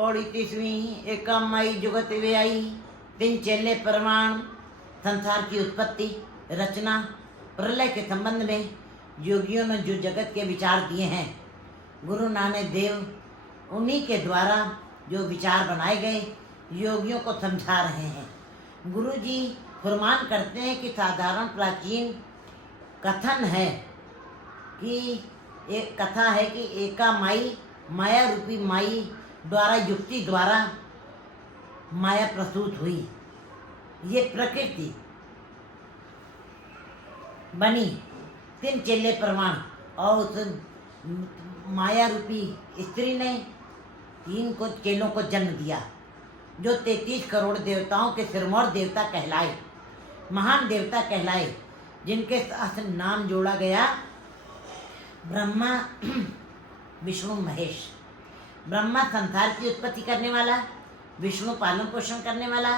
पौड़ी 30वीं। एका माई जुगत वे आई, तीन चेले प्रमाण। संसार की उत्पत्ति, रचना, प्रलय के संबंध में योगियों ने जो जगत के विचार दिए हैं, गुरु नानक देव उन्हीं के द्वारा जो विचार बनाए गए योगियों को समझा रहे हैं। गुरु जी फरमान करते हैं कि साधारण प्राचीन कथन है कि एक कथा है कि एका माई, माया रूपी माई द्वारा, युक्ति द्वारा माया प्रसूत हुई। ये प्रकृति बनी, तीन चेले प्रमाण, और उस माया रूपी स्त्री ने तीन को चेलों को जन्म दिया, जो 33 करोड़ देवताओं के सिरमौर देवता कहलाए, महान देवता कहलाए, जिनके साथ नाम जोड़ा गया ब्रह्मा, विष्णु, महेश। ब्रह्मा संसार की उत्पत्ति करने वाला, विष्णु पालन पोषण करने वाला,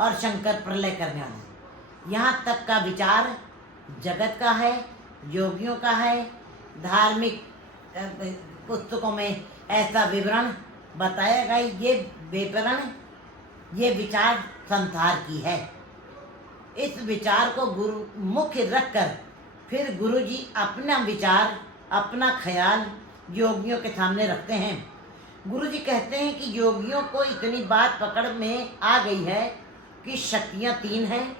और शंकर प्रलय करने वाला। यहाँ तक का विचार जगत का है, योगियों का है। धार्मिक पुस्तकों में ऐसा विवरण बताया गया। ये विवरण, ये विचार संसार की है। इस विचार को गुरु मुख्य रखकर फिर गुरु जी अपना विचार, अपना ख्याल योगियों के सामने रखते हैं। गुरु जी कहते हैं कि योगियों को इतनी बात पकड़ में आ गई है कि शक्तियाँ 3 हैं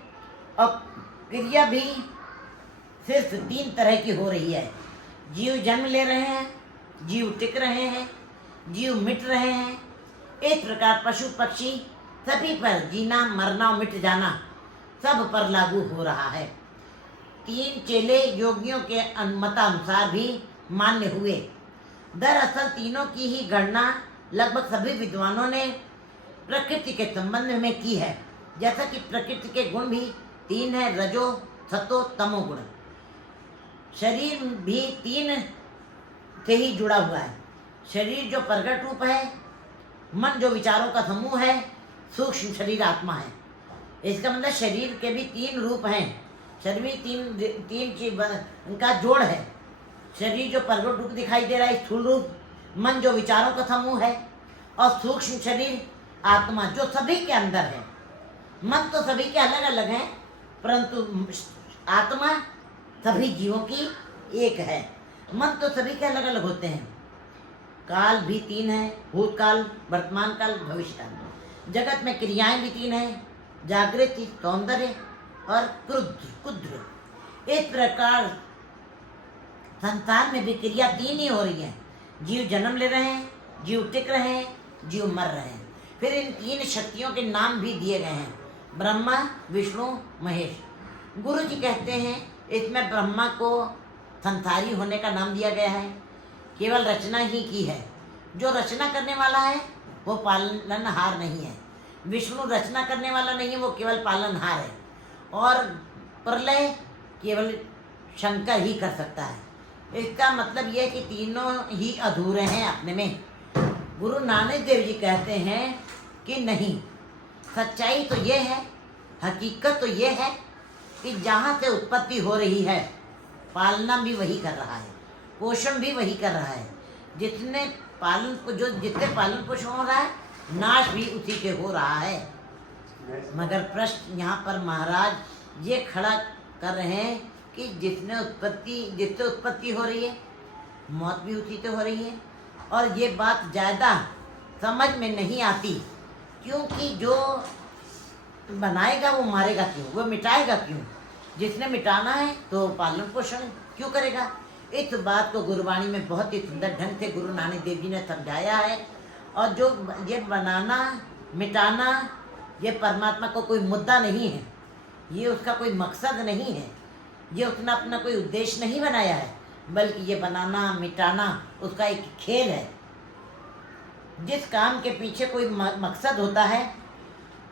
और क्रिया भी सिर्फ 3 तरह की हो रही है। जीव जन्म ले रहे हैं, जीव टिक रहे हैं, जीव मिट रहे हैं। इस प्रकार पशु पक्षी सभी पर जीना, मरना और मिट जाना सब पर लागू हो रहा है। 3 चेले योगियों के मतानुसार भी मान्य हुए। दरअसल तीनों की ही गणना लगभग सभी विद्वानों ने प्रकृति के संबंध में की है। जैसा कि प्रकृति के गुण भी 3 है, रजो, सतो, तमो गुण। शरीर भी 3 से ही जुड़ा हुआ है। शरीर जो प्रगट रूप है, मन जो विचारों का समूह है, सूक्ष्म शरीर आत्मा है। इसका मतलब शरीर के भी 3 रूप हैं। शरीर 3 चीज का जोड़ है। शरीर जो प्रगट रूप दिखाई दे रहा है, स्थूल रूप, मन जो विचारों का समूह है, और सूक्ष्म शरीर आत्मा जो सभी के अंदर है। मन तो सभी के अलग अलग हैं, परंतु आत्मा सभी जीवों की एक है। मन तो सभी के अलग अलग होते हैं। काल भी 3 है, भूतकाल, वर्तमान काल, भविष्य काल। जगत में क्रियाएं भी 3 हैं, जागृति, सौंदर्य और कुद्र। इस प्रकार संसार में भी क्रिया 3 ही हो रही है। जीव जन्म ले रहे हैं, जीव टिक रहे हैं, जीव मर रहे हैं। फिर इन 3 शक्तियों के नाम भी दिए गए हैं, ब्रह्मा, विष्णु, महेश। गुरु जी कहते हैं इसमें ब्रह्मा को संसारी होने का नाम दिया गया है, केवल रचना ही की है। जो रचना करने वाला है वो पालनहार नहीं है। विष्णु रचना करने वाला नहीं है, वो केवल पालनहार है। और प्रलय केवल शंकर ही कर सकता है। इसका मतलब यह कि तीनों ही अधूरे हैं अपने में। गुरु नानक देव जी कहते हैं कि नहीं, सच्चाई तो ये है, हकीकत तो ये है कि जहाँ से उत्पत्ति हो रही है, पालना भी वही कर रहा है, पोषण भी वही कर रहा है। जितने पालन पोषण हो रहा है, नाश भी उसी के हो रहा है। मगर प्रश्न यहाँ पर महाराज ये खड़ा कर रहे हैं कि जिससे उत्पत्ति हो रही है, मौत भी उसी से हो रही है। और ये बात ज़्यादा समझ में नहीं आती, क्योंकि जो बनाएगा वो मारेगा क्यों, वो मिटाएगा क्यों? जिसने मिटाना है तो पालन पोषण क्यों करेगा? इस बात को गुरुवाणी में बहुत ही सुंदर ढंग से गुरु नानक देव जी ने समझाया है। और जो ये बनाना, मिटाना, ये परमात्मा को कोई मुद्दा नहीं है, ये उसका कोई मकसद नहीं है, ये उसने अपना कोई उद्देश्य नहीं बनाया है, बल्कि ये बनाना, मिटाना उसका एक खेल है। जिस काम के पीछे कोई मकसद होता है,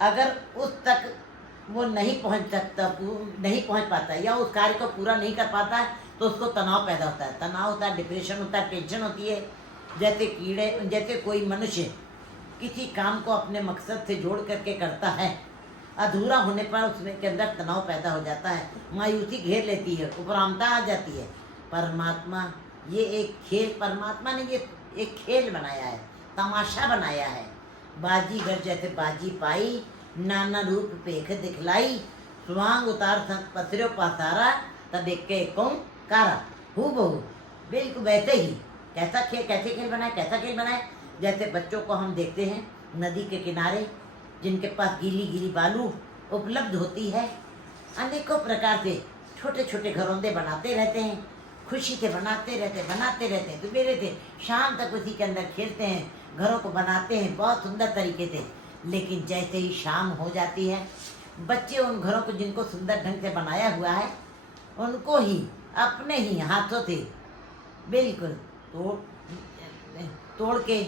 अगर उस तक वो नहीं पहुंच पाता या उस कार्य को पूरा नहीं कर पाता है, तो उसको तनाव पैदा होता है। तनाव होता है, डिप्रेशन होता है, टेंशन होती है। जैसे कोई मनुष्य किसी काम को अपने मकसद से जोड़ करके करता है, अधूरा होने पर उसमें के अंदर तनाव पैदा हो जाता है, मायूसी घेर लेती है, उपरामता आ जाती है। परमात्मा ये एक खेल, परमात्मा ने ये एक खेल बनाया है, तमाशा बनाया है। बाजीगर जैसे बाजी पाई, नाना रूप पेख दिखलाई, सुवांग उतार संग पसरो पासारा, तब एक के कौन कारा। हूबहू बिल्कुल वैसे ही। कैसे खेल बनाए, कैसा खेल बनाए? जैसे बच्चों को हम देखते हैं नदी के किनारे, जिनके पास गीली गीली बालू उपलब्ध होती है, अनेकों प्रकार से छोटे छोटे घरौंदे बनाते रहते हैं, खुशी से बनाते रहते सुबेरे से शाम तक उसी के अंदर खेलते हैं, घरों को बनाते हैं बहुत सुंदर तरीके से। लेकिन जैसे ही शाम हो जाती है, बच्चे उन घरों को जिनको सुंदर ढंग से बनाया हुआ है, उनको ही अपने ही हाथों से बिल्कुल तोड़ के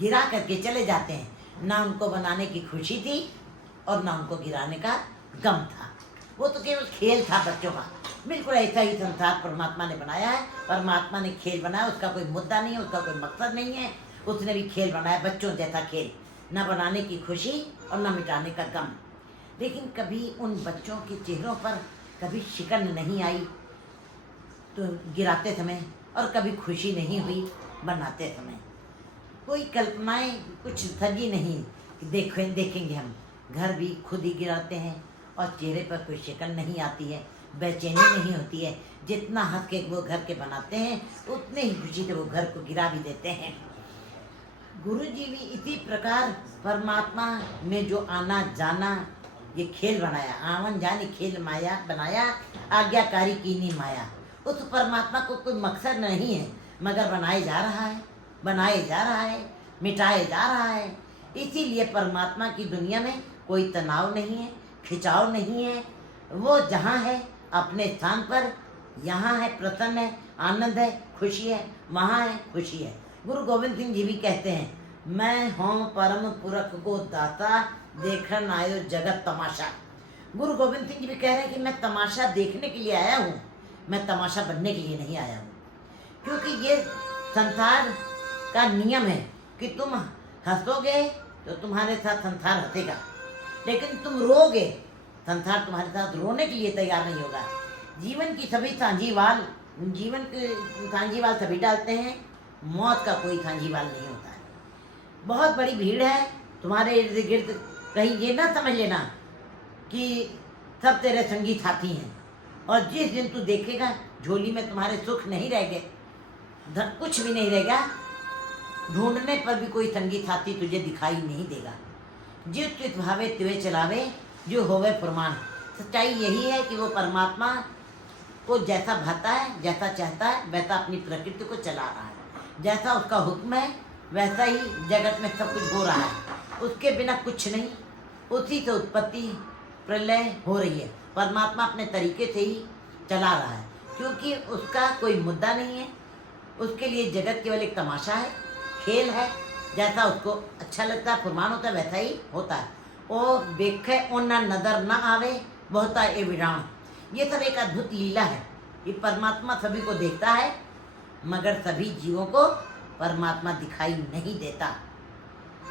गिरा करके चले जाते हैं। ना उनको बनाने की खुशी थी और ना उनको गिराने का गम था। वो तो केवल खेल था बच्चों का। बिल्कुल ऐसा ही संसार परमात्मा ने बनाया है। परमात्मा ने खेल बनाया, उसका कोई मुद्दा नहीं है, उसका कोई मकसद नहीं है। उसने भी खेल बनाया, बच्चों जैसा खेल, न बनाने की खुशी और न मिटाने का गम। लेकिन कभी उन बच्चों के चेहरों पर कभी शिकन नहीं आई तो गिराते समय, और कभी खुशी नहीं हुई बनाते समय। कोई कल्पनाएं कुछ सजी नहीं कि देखेंगे हम। घर भी खुद ही गिराते हैं और चेहरे पर कोई शिकन नहीं आती है, बेचैनी नहीं होती है। जितना हंस के वो घर के बनाते हैं, उतने ही खुशी से वो घर को गिरा भी देते हैं। गुरु जी भी इसी प्रकार परमात्मा में जो आना जाना ये खेल बनाया, आवन जाने खेल माया बनाया, आज्ञाकारी कीनी माया। उस परमात्मा को कोई मकसद नहीं है, मगर बनाए जा रहा है, मिटाए जा रहा है। इसीलिए परमात्मा की दुनिया में कोई तनाव नहीं है, खिंचाव नहीं है। वो जहाँ है अपने स्थान पर, यहाँ है प्रसन्न है, आनंद है, खुशी है, वहाँ है खुशी है। गुरु गोविंद सिंह जी भी कहते हैं, मैं हूँ परम पुरख को दाता, देखन आयो जगत तमाशा। गुरु गोविंद सिंह जी भी कह रहे हैं कि मैं तमाशा देखने के लिए आया हूँ, मैं तमाशा बनने के लिए नहीं आया हूँ। क्योंकि ये संसार का नियम है कि तुम हंसोगे तो तुम्हारे साथ संसार हंसेगा, लेकिन तुम रोगे, संसार तुम्हारे साथ रोने के लिए तैयार नहीं होगा। जीवन की सभी जीवन के सांझीवाल सभी डालते हैं, मौत का कोई सांझीवाल नहीं होता है। बहुत बड़ी भीड़ है तुम्हारे इर्द गिर्द, कहीं ये ना समझ लेना कि सब तेरे संगी साथी हैं, और जिस दिन तू देखेगा झोली में तुम्हारे सुख नहीं रह गए, कुछ भी नहीं रहेगा, ढूंढने पर भी कोई संगी साथी तुझे दिखाई नहीं देगा। जिस चित भावे तिवे चलावे, जो होवे फरमान। सच्चाई यही है कि वो परमात्मा को जैसा भाता है, जैसा चाहता है, वैसा अपनी प्रकृति को चला रहा है। जैसा उसका हुक्म है वैसा ही जगत में सब कुछ हो रहा है। उसके बिना कुछ नहीं, उसी से उत्पत्ति प्रलय हो रही है। परमात्मा अपने तरीके से ही चला रहा है, क्योंकि उसका कोई मुद्दा नहीं है। उसके लिए जगत केवल एक तमाशा है, खेल है। जैसा उसको अच्छा लगता है, फरमान होता है, वैसा ही होता है। ओ देखे ओ ना नजर ना आवे, बहुता ए विराम। ये सब एक अद्भुत लीला है। ये परमात्मा सभी को देखता है, मगर सभी जीवों को परमात्मा दिखाई नहीं देता।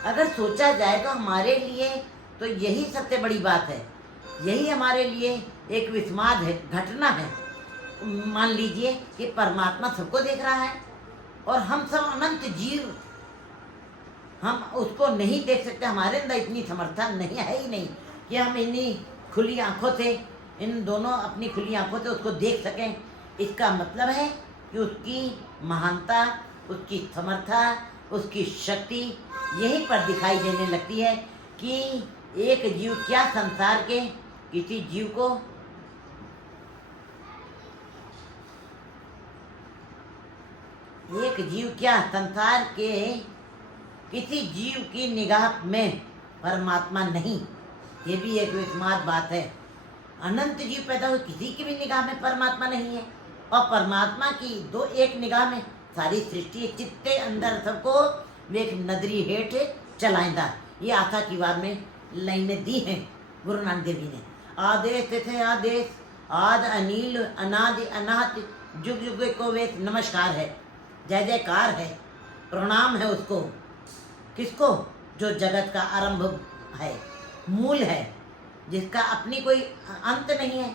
अगर सोचा जाए तो हमारे लिए तो यही सबसे बड़ी बात है, यही हमारे लिए एक विस्माद है, घटना है। मान लीजिए कि परमात्मा सबको देख रहा है और हम सब अनंत जीव, हम उसको नहीं देख सकते। हमारे अंदर इतनी समर्था नहीं है ही नहीं कि हम इन्हीं खुली आंखों से, इन दोनों अपनी खुली आंखों से उसको देख सकें। इसका मतलब है कि उसकी महानता, उसकी समर्था, उसकी शक्ति यहीं पर दिखाई देने लगती है कि एक जीव क्या संसार के किसी जीव को संसार के किसी जीव की निगाह में परमात्मा नहीं। ये भी एक विस्माद बात है। अनंत जीव पैदा हुए, किसी की भी निगाह में परमात्मा नहीं है, और परमात्मा की दो एक निगाह में सारी सृष्टि चित्ते अंदर सबको एक नदरी हेठ चलाइंदा। ये आथा की बात में लाइनें दी हैं गुरु नानक देव जी ने। आदेश थे आदेश, आद अनिल अनादि अनाहत, जुग जुग को वे नमस्कार है, जय जयकार है, प्रणाम है उसको। किसको? जो जगत का आरंभ है, मूल है, जिसका अपनी कोई अंत नहीं है,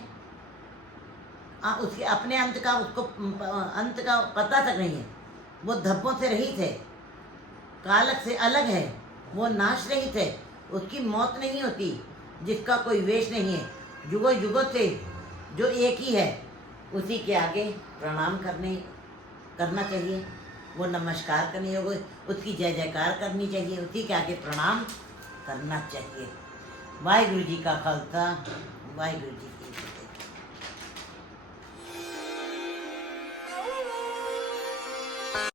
उसके अपने अंत का, उसको अंत का पता तक नहीं है। वो धब्बों से रहित है, कालक से अलग है, वो नाश रहित है, उसकी मौत नहीं होती, जिसका कोई वेश नहीं है, युगों युगों से जो एक ही है, उसी के आगे प्रणाम करना चाहिए, वो नमस्कार करनी होगी, उसकी जय जयकार करनी चाहिए, उसी के आगे प्रणाम करना चाहिए। वाहिगुरु जी का खालसा, वाहिगुरु जी।